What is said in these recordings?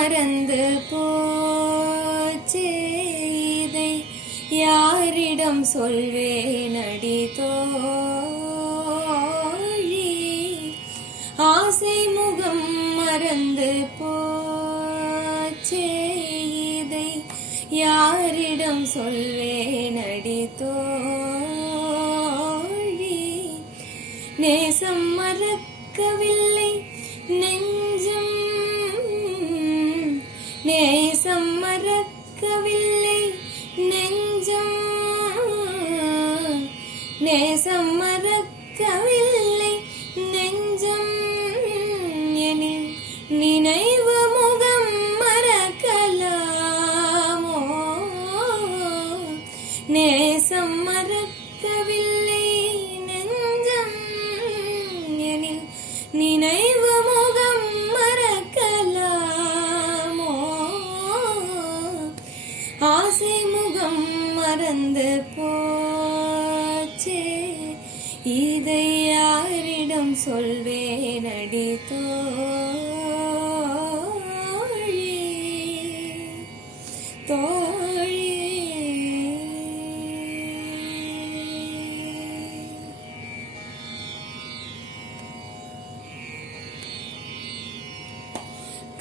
மறந்து போச்சே, இதை யாரிடம் சொல்வேனடி தோழி. ஆசை முகம் மறந்து போச்சே, இதை யாரிடம் சொல்வேனடி தோழி. நேசம் மறக்கவில்லை நெஞ்சம், நேசம் மறக்கவில்லை நெஞ்சம், நேசம் மறக்கவில்லை நெஞ்சம் எனில் நினைவு முகம் மறக்கலாமோ. நேசம் மறக்கவில்லை நெஞ்சம் எனில் நினைவு முகம் மறக்கலாமோ. ஆசை முகம் மறந்து போச்சே, இதை யாரிடம் சொல்வேனடி தோழி தோழி.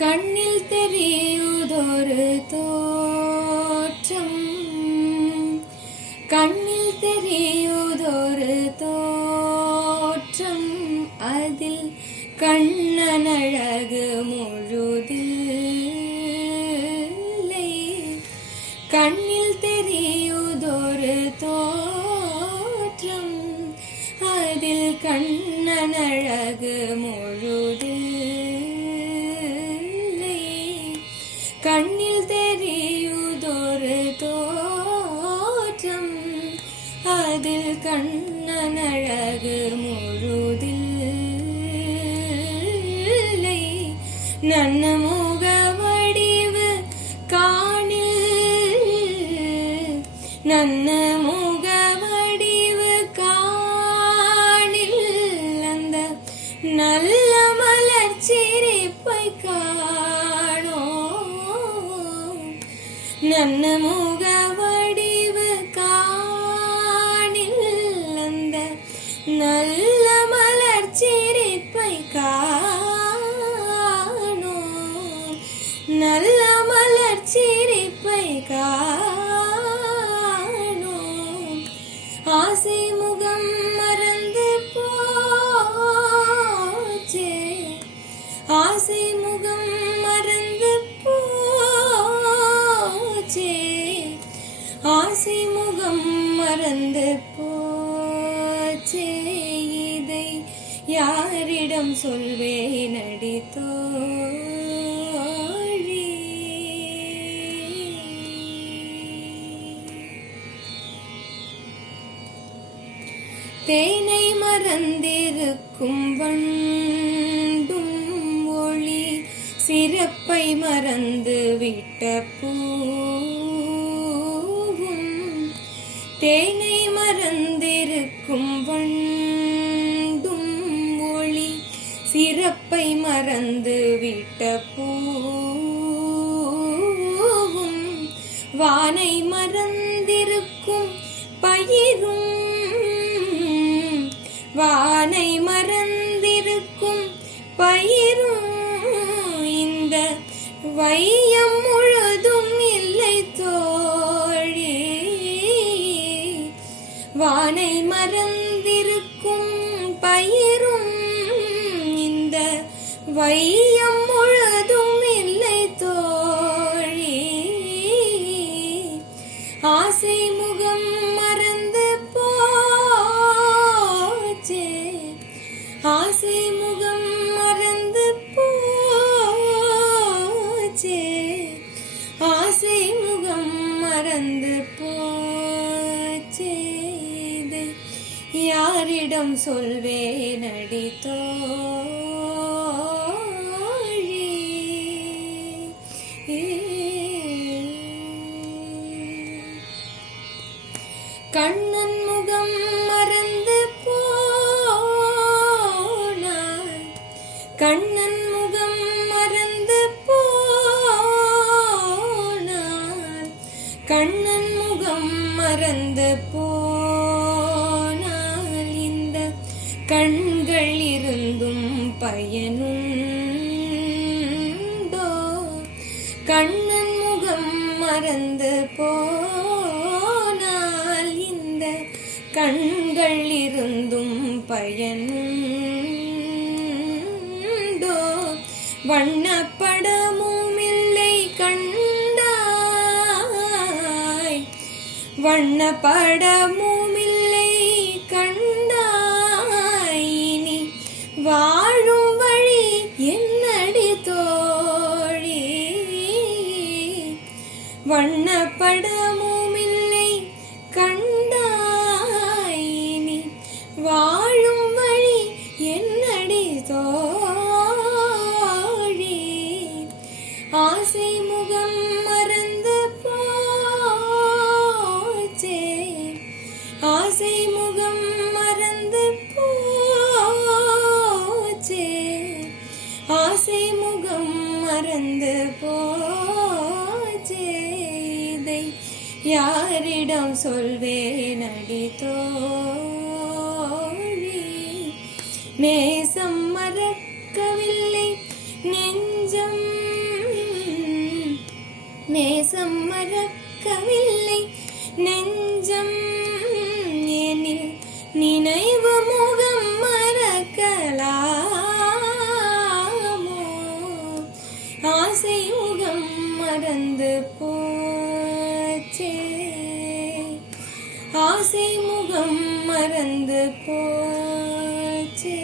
கண்ணில் தெரியுதொரு தோற்றம், கண்ணில் தெரியுதொரு தோற்றம், அதில் கண்ணனழகு முழுதில்லை. கண்ணில் தெரியுதொரு தோற்றம், அதில் கண்ணனழகு முழுதில்லை. கண்ணில் தெரியுதொரு தோற்றம், அதில் கண்ணனழகு முழுதில்லை. நன்ன முக வடிவு காணில், நன்ன முக வடிவு காணில், அந்த நல்ல மலர் சிரிப்பை காணோ. நன்ன முக வடிவு காணில், அந்த நல்ல மலர் சிரிப்பை காணோ. நல்ல மலர் சிரிப்பை காணோ. ஆசை முகம் மறந்து போச்சே, ஆசை முகம் மறந்து போச்சே, ஆசை முகம் மறந்து போச்சே, இதை யாரிடம் சொல்வேனடி தோழி. தேனை மறந்திருக்கும் வண்டும் ஒளி, சிறப்பை மறந்து விட்ட பூவும். தேனை மறந்திருக்கும் வண்டும் ஒளி, சிறப்பை மறந்து விட்ட பூவும். வானை மறந்திருக்கும் பயிரும், வானை மறந்திருக்கும் பயிரும், இந்த வையம் முழுதும் இல்லை தோழி. வானை மறந்திருக்கும் பயிரும், இந்த வையம் முழுதும் இல்லை தோழி. ஆசை முகம் மறந்து போச்சே, ஆசை முகம் மறந்து போச்சே, ஆசை முகம் மறந்து போச்சே, இதை யாரிடம் சொல்வேனடி தோழி. கண்ணன் முகம் மறந்து போனான், கண்ணன் முகம் மறந்து போனான், கண்ணன் முகம் மறந்து போனால் இந்த கண்கள் இருந்தும் பயனுண்டோ? கண்ணன் முகம் மறந்து போனால் இந்த கண்கள் இருந்தும் பயனுண்டோ? வண்ணப்படமும் இல்லை கண்டாய், வண்ணப்படமும் இல்லை கண்டாய், இனி வாழும் வழி என்னடி தோழி? வண்ணப்படமும் இல்லை கண்டாய், இனி வாழும் வழி என்னடி தோழி? ஆசை முகம் மறந்து போச்சே, ஆசை முகம் மறந்து போச்சே, ஆசை முகம் மறந்து போச்சே. இதை யாரிடம் சொல்வேனடி தோழி? நேசம் மறக்கவில்லை நெஞ்சம், நேசம் மறக்கவில்லை நெஞ்சம், எனில் நினைவு முகம் மறக்கலாமோ? ஆசை முகம் மறந்து போச்சே, ஆசை முகம் மறந்து போச்சே,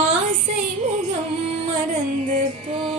ஆசை முகம் மறந்து போச்சே.